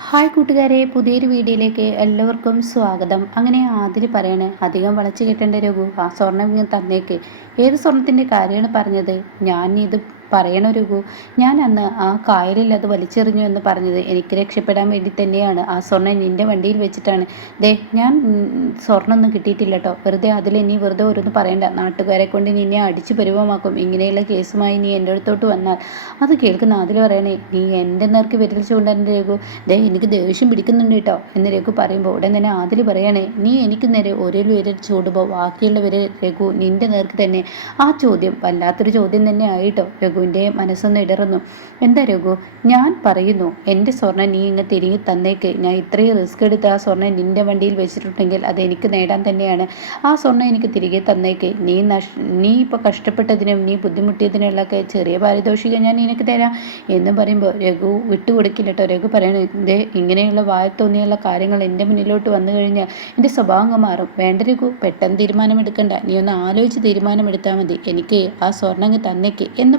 Hi കൂട്ടുകാരെ പുതിയൊരു വീഡിയോയിലേക്ക് എല്ലാവർക്കും സ്വാഗതം. അങ്ങനെ ആതിൽ പറയണേ അധികം വളച്ചു കിട്ടേണ്ട രഘു ആ സ്വർണം ഇങ്ങനെ തന്നേക്ക്. ഏത് സ്വർണത്തിന്റെ കാര്യമാണ് പറഞ്ഞത്? ഞാൻ ഇത് പറയണ രഘു ഞാൻ അന്ന് ആ കായലിൽ അത് വലിച്ചെറിഞ്ഞു എന്ന് പറഞ്ഞത് എനിക്ക് രക്ഷപ്പെടാൻ വേണ്ടി തന്നെയാണ്. ആ സ്വർണം നിന്റെ വണ്ടിയിൽ വെച്ചിട്ടാണ്. ദേ ഞാൻ സ്വർണമൊന്നും കിട്ടിയിട്ടില്ല കേട്ടോ വെറുതെ അതിൽ നീ വെറുതെ ഓരോന്ന് പറയണ്ട. നാട്ടുകാരെ കൊണ്ട് നിന്നെ അടിച്ചു പരുവമാക്കും ഇങ്ങനെയുള്ള കേസുമായി നീ എന്റെ അടുത്തോട്ട് വന്നാൽ. അത് കേൾക്കുന്ന അതിൽ പറയണേ നീ എന്റെ നേർക്ക് വിരൽ ചൂണ്ടാൻ രഘു. ദേ എനിക്ക് ദേഷ്യം പിടിക്കുന്നുണ്ട് കേട്ടോ എന്ന് രഘു പറയുമ്പോൾ ഉടൻ തന്നെ അതിൽ പറയണേ നീ എനിക്ക് നേരെ ഒരേ വിരൽ ചൂടുമ്പോൾ ബാക്കിയുള്ള വിരൽ രഘു നിന്റെ നേർക്ക് തന്നെ. ആ ചോദ്യം വല്ലാത്തൊരു ചോദ്യം തന്നെ ആയിട്ടോ രഘുവിന്റെ മനസ്സൊന്ന് ഇടറുന്നു. എന്താ രഘു? ഞാൻ പറയുന്നു എന്റെ സ്വർണം നീ ഇങ്ങ് തിരികെ തന്നേക്ക്. ഞാൻ ഇത്രയും റിസ്ക് എടുത്ത് ആ സ്വർണം നിന്റെ വണ്ടിയിൽ വെച്ചിട്ടുണ്ടെങ്കിൽ അത് എനിക്ക് നേടാൻ തന്നെയാണ്. ആ സ്വർണം എനിക്ക് തിരികെ തന്നേക്ക്. നീ നഷ് നീ ഇപ്പോൾ കഷ്ടപ്പെട്ടതിനും നീ ബുദ്ധിമുട്ടിയതിനുള്ളൊക്കെ ചെറിയ പാരിതോഷികം ഞാൻ നിനക്ക് തരാം. എന്ന് പറയുമ്പോൾ രഘു വിട്ടുകൊടുക്കില്ല കേട്ടോ രഘു പറയണത് ഇങ്ങനെയുള്ള വായത്തോന്നിയുള്ള കാര്യങ്ങൾ എന്റെ മുന്നിലോട്ട് വന്നു കഴിഞ്ഞാൽ എന്റെ സ്വഭാവം മാറും. വേണ്ട രഘു പെട്ടെന്ന് തീരുമാനമെടുക്കണ്ട. നീ ഒന്ന് ആലോചിച്ച് തീരുമാനമെടുത്താൽ മതി. എനിക്ക് ആ സ്വർണം തന്നേക്ക്. എന്ന്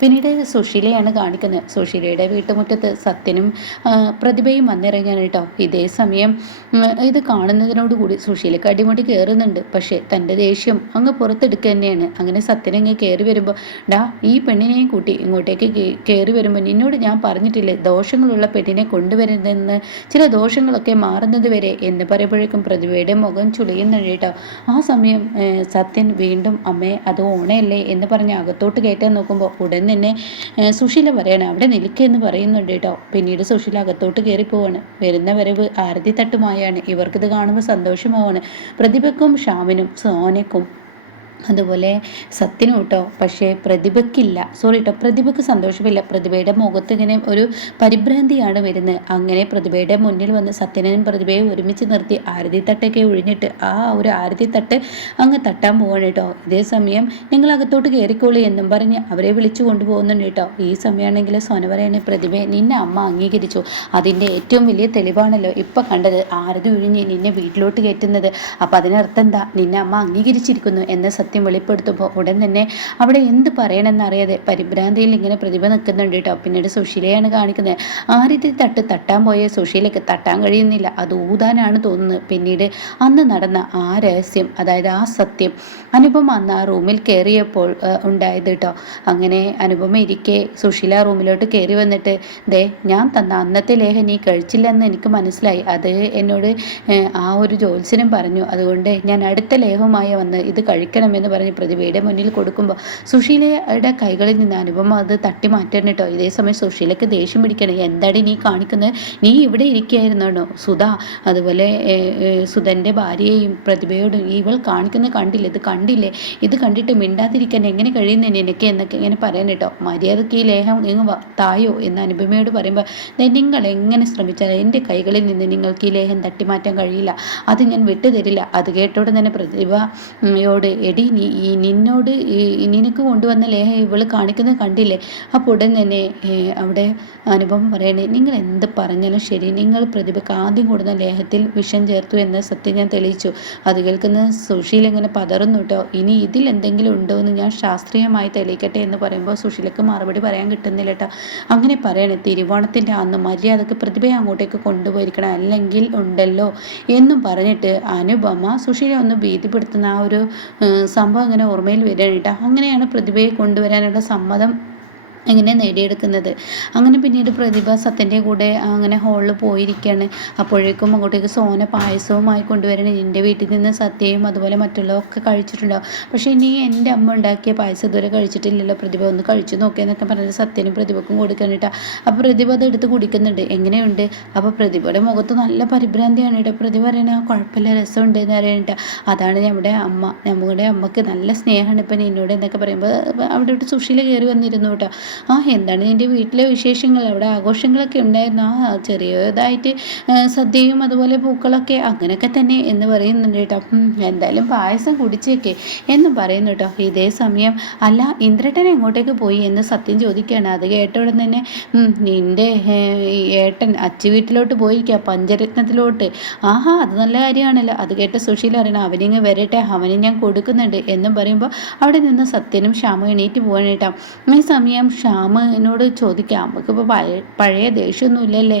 പിന്നീട് സുശീലയാണ് കാണിക്കുന്നത്. സുശീലയുടെ വീട്ടുമുറ്റത്ത് സത്യനും പ്രതിഭയും വന്നിറങ്ങിയാണ് കേട്ടോ ഇതേ സമയം ഇത് കാണുന്നതിനോടുകൂടി സുശീലക്ക് അടിമുടി കയറുന്നുണ്ട്. പക്ഷേ തന്റെ ദേഷ്യം അങ്ങ് പുറത്തെടുക്കുക തന്നെയാണ്. അങ്ങനെ സത്യനങ്ങ് കയറി വരുമ്പോൾ ഡാ ഈ പെണ്ണിനെയും കൂട്ടി ഇങ്ങോട്ടേക്ക് കയറി വരുമ്പോൾ നിന്നോട് ഞാൻ പറഞ്ഞിട്ടില്ലേ? ദോഷങ്ങളുള്ള പെണ്ണിനെ കൊണ്ടുവരുന്നതെന്ന് ചില ദോഷങ്ങളൊക്കെ മാറുന്നത് വരെ എന്ന് പറയുമ്പോഴേക്കും പ്രതിഭയുടെ മുഖം ചുളിയുന്നുണ്ട് കേട്ടോ. ആ സമയം സത്യൻ വീണ്ടും അമ്മേ അത് ഓണയല്ലേ? എന്ന് പറഞ്ഞ് അകത്തോട്ട് കയറ്റാൻ നോക്കുമ്പോൾ ഉടൻ തന്നെ സുശീല പറയണം അവിടെ നിൽക്കുക എന്ന് പറയുന്നുണ്ട് കേട്ടോ. പിന്നീട് സുശീല അകത്തോട്ട് കയറിപ്പോവാണ് വരുന്ന വരവ് ആരതി തട്ടുമായാണ് ഇവർക്കിത് കാണുമ്പോൾ സന്തോഷമാവാണ്. പ്രതിഭക്കും ഷാമിനും സോനയ്ക്കും അതുപോലെ സത്യനും കേട്ടോ പക്ഷേ പ്രതിഭയ്ക്കില്ല. സോറി കേട്ടോ പ്രതിഭയ്ക്ക് സന്തോഷമില്ല. പ്രതിഭയുടെ മുഖത്ത് ഇങ്ങനെ ഒരു പരിഭ്രാന്തിയാണ് വരുന്നത്. അങ്ങനെ പ്രതിഭയുടെ മുന്നിൽ വന്ന് സത്യനും പ്രതിഭയെ ഒരുമിച്ച് നിർത്തി ആരതി തട്ടൊക്കെ ഒഴിഞ്ഞിട്ട് ആ ഒരു ആരതി തട്ട് അങ്ങ് തട്ടാൻ പോവാണ് കേട്ടോ. ഇതേ സമയം നിങ്ങൾ അകത്തോട്ട് കയറിക്കോളി എന്നും പറഞ്ഞ് അവരെ വിളിച്ചു കൊണ്ടുപോകുന്നുണ്ട് കേട്ടോ. ഈ സമയമാണെങ്കിൽ സോന പറയണേ പ്രതിഭയെ നിന്നെ അമ്മ അംഗീകരിച്ചു. അതിന്റെ ഏറ്റവും വലിയ തെളിവാണല്ലോ ഇപ്പം കണ്ടത്. ആരതി ഒഴിഞ്ഞ് നിന്നെ വീട്ടിലോട്ട് കയറ്റുന്നത്. അപ്പം അതിനർത്ഥം എന്താ? നിന്നെ അമ്മ അംഗീകരിച്ചിരിക്കുന്നു എന്ന സത്യം വെളിപ്പെടുത്തുമ്പോൾ ഉടൻ തന്നെ അവിടെ എന്ത് പറയണമെന്നറിയാതെ പരിഭ്രാന്തിയിൽ ഇങ്ങനെ പ്രതിഭ നിൽക്കുന്നുണ്ട് കേട്ടോ. പിന്നീട് സുശീലയാണ് കാണിക്കുന്നത്. ആദ്യത്തെ തട്ട് തട്ടാൻ പോയ സുശീലയ്ക്ക് തട്ടാൻ കഴിയുന്നില്ല. അത് ഊതാനാണ് തോന്നുന്നത്. പിന്നീട് അന്ന് നടന്ന ആ രഹസ്യം അതായത് ആ സത്യം അനുപമ അന്ന് ആ റൂമിൽ കയറിയപ്പോൾ ഉണ്ടായത് കേട്ടോ. അങ്ങനെ അനുപമ ഇരിക്കെ സുശീല റൂമിലോട്ട് കയറി വന്നിട്ട് ദേ ഞാൻ തന്ന അന്നത്തെ ലേഖ നീ കഴിച്ചില്ലെന്ന് എനിക്ക് മനസ്സിലായി. അത് എന്നോട് ആ ഒരു ജോത്സ്യനും പറഞ്ഞു. അതുകൊണ്ട് ഞാൻ അടുത്ത ലേഹവുമായി വന്ന് ഇത് കഴിക്കണം എന്ന് പറഞ്ഞ് പ്രതിഭയുടെ മുന്നിൽ കൊടുക്കുമ്പോൾ സുശീലയുടെ കൈകളിൽ നിന്ന് അനുപമ അത് തട്ടി മാറ്റണം കേട്ടോ ഇതേ സമയം സുശീലയ്ക്ക് ദേഷ്യം പിടിക്കണം. എന്താണ് നീ കാണിക്കുന്നത് നീ ഇവിടെ ഇരിക്കുകയായിരുന്നോ സുധ അതുപോലെ സുധന്റെ ഭാര്യയെയും പ്രതിഭയോടും ഇവൾ കാണിക്കുന്നത് കണ്ടില്ല? ഇത് കണ്ടില്ലേ? ഇത് കണ്ടിട്ട് മിണ്ടാതിരിക്കാൻ എങ്ങനെ കഴിയുന്നേ എനിക്ക് എന്നൊക്കെ ഇങ്ങനെ പറയാൻ കേട്ടോ മര്യാദയ്ക്ക് ഈ ലേഹം നിങ്ങൾ തായോ? എന്ന് അനുപമയോട് പറയുമ്പോൾ നിങ്ങൾ എങ്ങനെ ശ്രമിച്ചാൽ എന്റെ കൈകളിൽ നിന്ന് നിങ്ങൾക്ക് ഈ ലേഹം തട്ടിമാറ്റാൻ കഴിയില്ല. അത് ഞാൻ വിട്ടുതരില്ല. അത് കേട്ടോടെ തന്നെ പ്രതിഭയോട് എടി നിന്നോട് നിനക്ക് കൊണ്ടുവന്ന ലേഹ ഇവൾ കാണിക്കുന്നത് കണ്ടില്ലേ? അപ്പോൾ ഉടൻ തന്നെ അവിടെ അനുഭവം പറയണേ നിങ്ങൾ എന്ത് പറഞ്ഞാലും ശരി നിങ്ങൾ പ്രതിഭയ്ക്ക് ആദ്യം കൂടുന്ന ലേഹത്തിൽ വിഷം ചേർത്തു എന്ന സത്യം ഞാൻ തെളിയിച്ചു. അത് കേൾക്കുന്ന സുശീൽ ഇങ്ങനെ പതറുന്നു കേട്ടോ ഇനി ഇതിൽ എന്തെങ്കിലും ഉണ്ടോ എന്ന് ഞാൻ ശാസ്ത്രീയമായി തെളിയിക്കട്ടെ എന്ന് പറയുമ്പോൾ സുശീലക്ക് മറുപടി പറയാൻ കിട്ടുന്നില്ല കേട്ടോ അങ്ങനെ പറയണേ തിരുവോണത്തിന്റെ അന്ന് മര്യാദയ്ക്ക് പ്രതിഭയെ അങ്ങോട്ടേക്ക് കൊണ്ടുപോയിരിക്കണം. അല്ലെങ്കിൽ ഉണ്ടല്ലോ എന്നും പറഞ്ഞിട്ട് അനുപമ സുശീല ഒന്ന് ഭീതിപ്പെടുത്തുന്ന ആ ഒരു സംഭവം ഇങ്ങനെ ഓർമ്മയിൽ വരികയാണ് അങ്ങനെയാണ് പ്രതിഭയെ കൊണ്ടുവരാനുള്ള സമ്മതം എങ്ങനെ നേടിയെടുക്കുന്നത്. അങ്ങനെ പിന്നീട് പ്രതിഭ സത്യന്റെ കൂടെ അങ്ങനെ ഹോളിൽ പോയിരിക്കുകയാണ് അപ്പോഴേക്കും അങ്ങോട്ടേക്ക് സോന പായസവുമായി കൊണ്ടുവരണം എന്റെ വീട്ടിൽ നിന്ന് സത്യയും അതുപോലെ മറ്റുള്ളതൊക്കെ കഴിച്ചിട്ടുണ്ടാവും. പക്ഷേ ഇനി എന്റെ അമ്മ ഉണ്ടാക്കിയ പായസം ഇതുവരെ കഴിച്ചിട്ടില്ലല്ലോ. പ്രതിഭ ഒന്ന് കഴിച്ചു നോക്കിയെന്നൊക്കെ പറഞ്ഞിട്ട് സത്യനും പ്രതിഭക്കും കൊടുക്കാനിട്ടാ അപ്പോൾ പ്രതിഭ അത് എടുത്ത് കുടിക്കുന്നുണ്ട്. എങ്ങനെയുണ്ട്? അപ്പോൾ പ്രതിഭയുടെ മുഖത്ത് നല്ല പരിഭ്രാന്തിയാണ് കേട്ടോ. പ്രതിഭ പറയണ കുഴപ്പമില്ല രസമുണ്ട് എന്ന് പറയണ അതാണ് നമ്മുടെ അമ്മ. നമ്മുടെ അമ്മയ്ക്ക് നല്ല സ്നേഹമാണ് ഇപ്പം എന്നോട് എന്നൊക്കെ പറയുമ്പോൾ അവിടെ ഇട്ട് സുഷീല കയറി വന്നിരുന്നു കേട്ടോ. ആ എന്താണ് നിന്റെ വീട്ടിലെ വിശേഷങ്ങൾ? അവിടെ ആഘോഷങ്ങളൊക്കെ ഉണ്ടായിരുന്നു. ആ ചെറിയതായിട്ട് സദ്യയും അതുപോലെ പൂക്കളൊക്കെ അങ്ങനെയൊക്കെ തന്നെ എന്ന് പറയുന്നുണ്ട് കേട്ടോ. എന്തായാലും പായസം കുടിച്ചേക്കെ എന്ന് പറയുന്നു കേട്ടോ. ഇതേ സമയം അല്ല ഇന്ദ്രട്ടൻ എങ്ങോട്ടേക്ക് പോയി എന്ന് സത്യം ചോദിക്കുകയാണ്. അത് കേട്ട ഉടൻ തന്നെ നിന്റെ ഏട്ടൻ അച്ചു വീട്ടിലോട്ട് പോയിരിക്കുക പഞ്ചരത്നത്തിലോട്ട്. ആഹാ അത് നല്ല കാര്യമാണല്ലോ. അത് കേട്ട സുശീല അറിയണം അവനിങ്ങ് വരട്ടെ അവന് ഞാൻ കൊടുക്കുന്നുണ്ട് എന്നും പറയുമ്പോൾ അവിടെ നിന്ന് സത്യനും ക്ഷാമ എണീറ്റ് പോകണേട്ടാ ഈ സമയം ശ്യാമിനോട് ചോദിക്കാം. നമുക്കിപ്പോൾ പഴയ പഴയ ദേഷ്യമൊന്നും ഇല്ലല്ലേ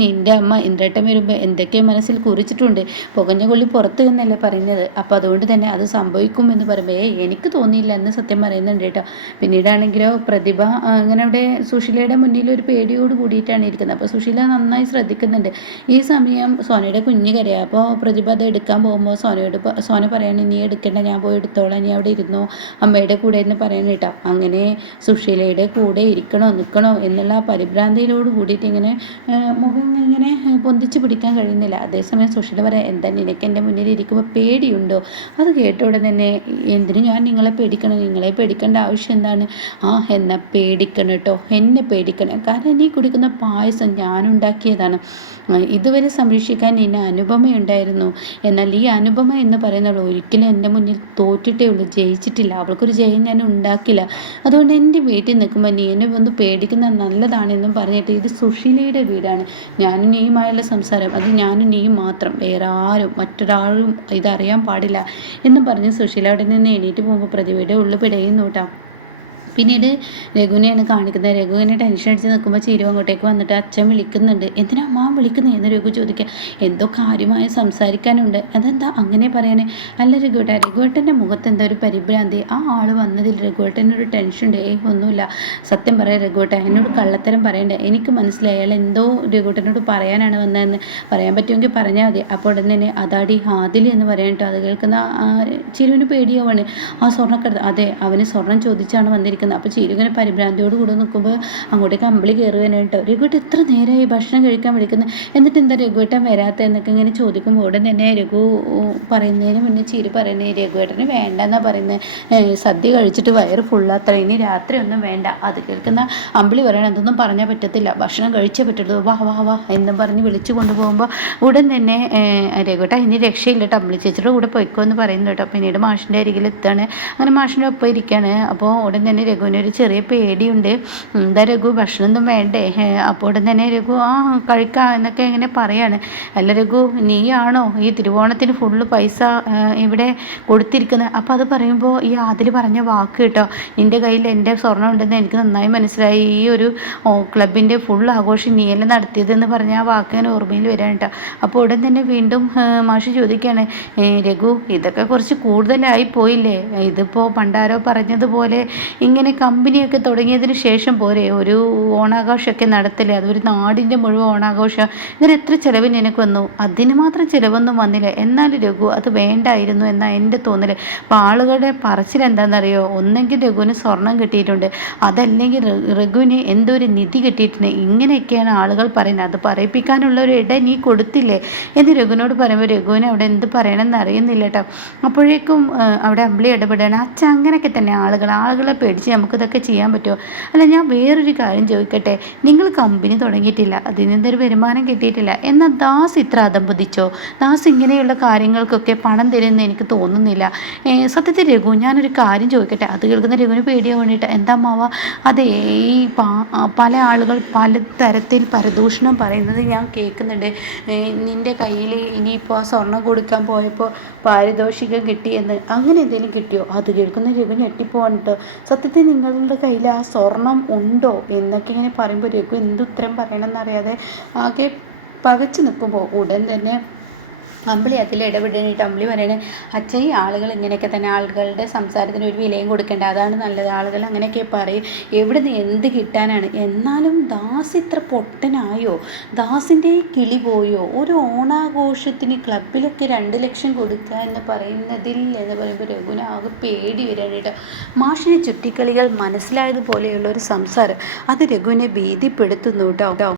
നിന്റെ അമ്മ ഇന്ദ്രട്ടം വരുമ്പോൾ എന്തൊക്കെ മനസ്സിൽ കുറിച്ചിട്ടുണ്ട്. പുകഞ്ഞ കൊള്ളി പുറത്ത് എന്നല്ലേ പറയുന്നത്. അപ്പോൾ അതുകൊണ്ട് തന്നെ അത് സംഭവിക്കും എന്ന് പറയുമ്പോൾ എനിക്ക് തോന്നിയില്ല എന്ന് സത്യം പറയുന്നുണ്ട് കേട്ടോ. പിന്നീടാണെങ്കിലോ പ്രതിഭ അങ്ങനെ അവിടെ സുശീലയുടെ മുന്നിൽ ഒരു പേടിയോട് കൂടിയിട്ടാണ് ഇരിക്കുന്നത്. അപ്പോൾ സുശീല നന്നായി ശ്രദ്ധിക്കുന്നുണ്ട്. ഈ സമയം സോനയുടെ കുഞ്ഞ് കരയാ. അപ്പോൾ പ്രതിഭ അത് എടുക്കാൻ പോകുമ്പോൾ സോനയോട് സോന പറയാണ് നീ എടുക്കേണ്ട ഞാൻ പോയി എടുത്തോളാം. നീ അവിടെ ഇരുന്നോ? അമ്മയുടെ കൂടെ എന്ന് പറയാൻ കേട്ടോ. അങ്ങനെ സുശീലയുടെ കൂടെ ഇരിക്കണോ നിൽക്കണോ എന്നുള്ള പരിഭ്രാന്തിയിലോട് കൂടിയിട്ട് ഇങ്ങനെ മുഖം ഇങ്ങനെ പൊന്തിച്ച് പിടിക്കാൻ കഴിയുന്നില്ല. അതേസമയം സുശീല പറയാം എന്താ നിനക്ക് എന്റെ മുന്നിൽ ഇരിക്കുമ്പോൾ പേടിയുണ്ടോ? അത് കേട്ട ഉടനെ തന്നെ എന്തിനു ഞാൻ നിങ്ങളെ പേടിക്കണം? നിങ്ങളെ പേടിക്കേണ്ട ആവശ്യം എന്താണ്? ആ എന്ന പേടിക്കണം കേട്ടോ എന്നെ പേടിക്കണം. കാരണം നീ കുടിക്കുന്ന പായസം ഞാനുണ്ടാക്കിയതാണ്. ഇതുവരെ സംരക്ഷിക്കാൻ എന്നെ അനുപമയുണ്ടായിരുന്നു. എന്നാൽ ഈ അനുപമ എന്ന് പറയുന്നത് ഒരിക്കലും എന്റെ മുന്നിൽ തോറ്റിട്ടേ ഉള്ളൂ. ജയിച്ചിട്ടില്ല. അവൾക്കൊരു ജയം ഞാൻ ഉണ്ടാക്കില്ല. അതുകൊണ്ട് എന്റെ വീട്ടിൽ നിൽക്കുമ്പോൾ നീ എന്നെ വന്ന് പേടിക്കുന്നത് നല്ലതാണെന്നും പറഞ്ഞിട്ട് ഇത് സുഷീലയുടെ വീടാണ്. ഞാനും നീയുമായുള്ള സംസാരം. അത് ഞാനും നീയും മാത്രം. വേറെ ആരും മറ്റൊരാളും ഇതറിയാൻ പാടില്ല എന്നും പറഞ്ഞ് സുശീല അവിടെ നിന്ന് എണീറ്റ് പോകുമ്പോൾ പ്രതിഭയുടെ ഉള്ളു പിടയുന്നു കേട്ടോ. പിന്നീട് രഘുവിനെയാണ് കാണിക്കുന്നത്. രഘുവിനെ ടെൻഷൻ അടിച്ച് നിൽക്കുമ്പോൾ ചിരു അങ്ങോട്ടേക്ക് വന്നിട്ട് അച്ഛൻ വിളിക്കുന്നുണ്ട്. എന്തിനാ അമ്മ വിളിക്കുന്നത് എന്ന് രഘു ചോദിക്കുക. എന്തോ കാര്യമായി സംസാരിക്കാനുണ്ട്. അതെന്താ അങ്ങനെ പറയാനേ അല്ല രഘുവേട്ട രഘുവേട്ടന്റെ മുഖത്ത് എന്താ ഒരു പരിഭ്രാന്തി. ആ ആൾ വന്നതിൽ രഘുവേട്ടനൊരു ടെൻഷൻ ഉണ്ട്. ഏ ഒന്നുമില്ല. സത്യം പറയാം രഘുവേട്ട എന്നോട് കള്ളത്തരം പറയണ്ടേ. എനിക്ക് മനസ്സിലായി. അയാൾ എന്തോ രഘുവേട്ടനോട് പറയാനാണ് വന്നതെന്ന്. പറയാൻ പറ്റുമെങ്കിൽ പറഞ്ഞാൽ മതി. അപ്പോൾ ഉടനെ തന്നെ അതാടി ഹാദിൽ എന്ന് പറയാൻ കേട്ടോ അത് കേൾക്കുന്ന ചിരുവിന് പേടിയാവാണ്. ആ സ്വർണക്കടത്ത്. അതെ അവന് സ്വർണം ചോദിച്ചാണ് വന്നിരിക്കുന്നത്. നിൽക്കുന്നത്. അപ്പോൾ ചീരുങ്ങനെ പരിഭ്രാന്തിയോട് കൂടെ നിൽക്കുമ്പോൾ അങ്ങോട്ടേക്ക് അമ്പിളി കയറുകയാണ് കേട്ടോ. രഘുവേട്ട എത്ര നേരമായി ഭക്ഷണം കഴിക്കാൻ വിളിക്കുന്നത്. എന്നിട്ട് എന്താ രഘുവേട്ടൻ വരാത്ത എന്നൊക്കെ ഇങ്ങനെ ചോദിക്കുമ്പോൾ ഉടൻ തന്നെ രഘു പറയുന്നതിന് മുന്നേ ചീരു പറയുന്നത് രഘുവേട്ടന് വേണ്ടെന്നാ പറയുന്നത്. സദ്യ കഴിച്ചിട്ട് വയറ് ഫുള്ളാത്ര ഇനി രാത്രി ഒന്നും വേണ്ട. അത് കേൾക്കുന്ന അമ്പിളി പറയണം എന്തൊന്നും പറഞ്ഞാൽ പറ്റത്തില്ല. ഭക്ഷണം കഴിച്ചേ പറ്റുള്ളൂ വാ വാ വാ എന്നും പറഞ്ഞ് വിളിച്ചു കൊണ്ടുപോകുമ്പോൾ ഉടൻ തന്നെ രഘുവേട്ട ഇനി രക്ഷയില്ല കേട്ടോ. അമ്പിളി ചേച്ചിയുടെ കൂടെ പോയിക്കോ എന്ന് പറയുന്നു കേട്ടോ. പിന്നീട് മാഷിന്റെ അരികിൽ എത്താണ് അങ്ങനെ മാഷിന്റെ ഒപ്പം ഇരിക്കുകയാണ്. അപ്പോൾ ഉടൻ തന്നെ രഘുവിനൊരു ചെറിയ പേടിയുണ്ട്. എന്താ രഘു ഭക്ഷണമൊന്നും വേണ്ടേ? അപ്പോൾ തന്നെ രഘു ആ കഴിക്കാം എന്നൊക്കെ ഇങ്ങനെ പറയാണ്. അല്ല രഘു നീയാണോ ഈ തിരുവോണത്തിന് ഫുള്ള് പൈസ ഇവിടെ കൊടുത്തിരിക്കുന്നത് അപ്പോൾ അത് പറയുമ്പോൾ ഈ ആദിൽ പറഞ്ഞ വാക്ക് കേട്ടോ നിന്റെ കയ്യിൽ എന്റെ സ്വർണം ഉണ്ടെന്ന് എനിക്ക് നന്നായി മനസ്സിലായി. ഈ ഒരു ക്ലബിന്റെ ഫുൾ ആഘോഷം നീയല്ല നടത്തിയതെന്ന് പറഞ്ഞ ആ വാക്ക് ഞാൻ ഓർമ്മയിൽ വരാൻ കേട്ടോ. അപ്പോൾ ഉടൻ തന്നെ വീണ്ടും മാഷ് ചോദിക്കുകയാണ് രഘു ഇതൊക്കെ കുറച്ച് കൂടുതലായി പോയില്ലേ? ഇതിപ്പോൾ പണ്ടാരോ പറഞ്ഞതുപോലെ ഇങ്ങനെ ഇങ്ങനെ കമ്പനിയൊക്കെ തുടങ്ങിയതിന് ശേഷം പോരെ ഒരു ഓണാഘോഷമൊക്കെ നടത്തില്ലേ? അതൊരു നാടിന്റെ മുഴുവൻ ഓണാഘോഷം. ഇങ്ങനെ എത്ര ചിലവ് നിനക്ക് വന്നു? അതിന് മാത്രം ചിലവൊന്നും വന്നില്ല. എന്നാലും രഘു അത് വേണ്ടായിരുന്നു എന്നാണ് എന്റെ തോന്നൽ അപ്പോൾ ആളുകളുടെ പറച്ചിൽ എന്താണെന്നറിയോ? ഒന്നെങ്കിൽ രഘുവിന് സ്വർണം കിട്ടിയിട്ടുണ്ട്. അതല്ലെങ്കിൽ രഘുവിന് എന്തോ ഒരു നിധി കിട്ടിയിട്ടുണ്ട്. ഇങ്ങനെയൊക്കെയാണ് ആളുകൾ പറയുന്നത്. അത് പറയിപ്പിക്കാനുള്ള ഒരു ഇട നീ കൊടുത്തില്ലേ? എന്ന് രഘുവിനോട് പറയുമ്പോൾ രഘുവിന് അവിടെ എന്ത് പറയണമെന്ന് അറിയുന്നില്ല കേട്ടോ. അപ്പോഴേക്കും അവിടെ അമ്പിളി ഇടപെടുകയാണ്. അച്ഛ അങ്ങനെയൊക്കെ തന്നെ ആളുകൾ. ആളുകളെ പേടിച്ച് നമുക്കിതൊക്കെ ചെയ്യാൻ പറ്റുമോ? അല്ല ഞാൻ വേറൊരു കാര്യം ചോദിക്കട്ടെ. നിങ്ങൾ കമ്പനി തുടങ്ങിയിട്ടില്ല. അതിൽ നിന്നൊരു വരുമാനം കിട്ടിയിട്ടില്ല. എന്നാൽ ദാസ് ഇത്ര അതമ്പതിച്ചോ ദാസ് ഇങ്ങനെയുള്ള കാര്യങ്ങൾക്കൊക്കെ പണം തരുമെന്ന് എനിക്ക് തോന്നുന്നില്ല. സത്യത്തിൽ രഘു ഞാനൊരു കാര്യം ചോദിക്കട്ടെ. അത് കേൾക്കുന്ന രഘുവിന് പേടിയാൻ വേണ്ടിയിട്ട്. എന്താ മാവ? അതെ ഈ പല ആളുകൾ പല തരത്തിൽ പരദൂഷണം പറയുന്നത് ഞാൻ കേൾക്കുന്നുണ്ട്. നിന്റെ കയ്യിൽ ഇനിയിപ്പോൾ സ്വർണം കൊടുക്കാൻ പോയപ്പോൾ പാരിതോഷികം കിട്ടിയെന്ന് അങ്ങനെ എന്തെങ്കിലും കിട്ടിയോ? അത് കേൾക്കുന്ന രഘു ഞെട്ടിപ്പോവാണ് കേട്ടോ സത്യത്തിൽ നിങ്ങളുടെ കയ്യിൽ ആ സ്വർണം ഉണ്ടോ എന്നൊക്കെ ഇങ്ങനെ പറയുമ്പോൾ രഘു എന്തുത്തരം പറയണമെന്നറിയാതെ ആകെ പകച്ചു നിൽക്കുമ്പോൾ ഉടൻ തന്നെ അമ്പിളി അതിൽ ഇടപെടാനായിട്ട് അമ്പിളി പറയണേ അച്ഛൻ ഈ ആളുകൾ ഇങ്ങനെയൊക്കെ തന്നെ ആളുകളുടെ സംസാരത്തിന് ഒരു വിലയും കൊടുക്കേണ്ട. അതാണ് നല്ലത്. ആളുകൾ അങ്ങനെയൊക്കെ പറയും. എവിടെ നിന്ന് എന്ത് കിട്ടാനാണ്? എന്നാലും ദാസ് ഇത്ര പൊട്ടനായോ? ദാസിന്റെ കിളി പോയോ? ഒരു ഓണാഘോഷത്തിന് ക്ലബിലൊക്കെ രണ്ട് ലക്ഷം കൊടുക്കുക എന്ന് പറയുന്നതിൽ എന്ന് പറയുമ്പോൾ രഘുവിന് ആകെ പേടി വരാനായിട്ട് മാഷിന് ചുറ്റിക്കളികൾ മനസ്സിലായതുപോലെയുള്ള ഒരു സംസാരം. അത് രഘുവിനെ ഭീതിപ്പെടുത്തുന്നു കേട്ടോ.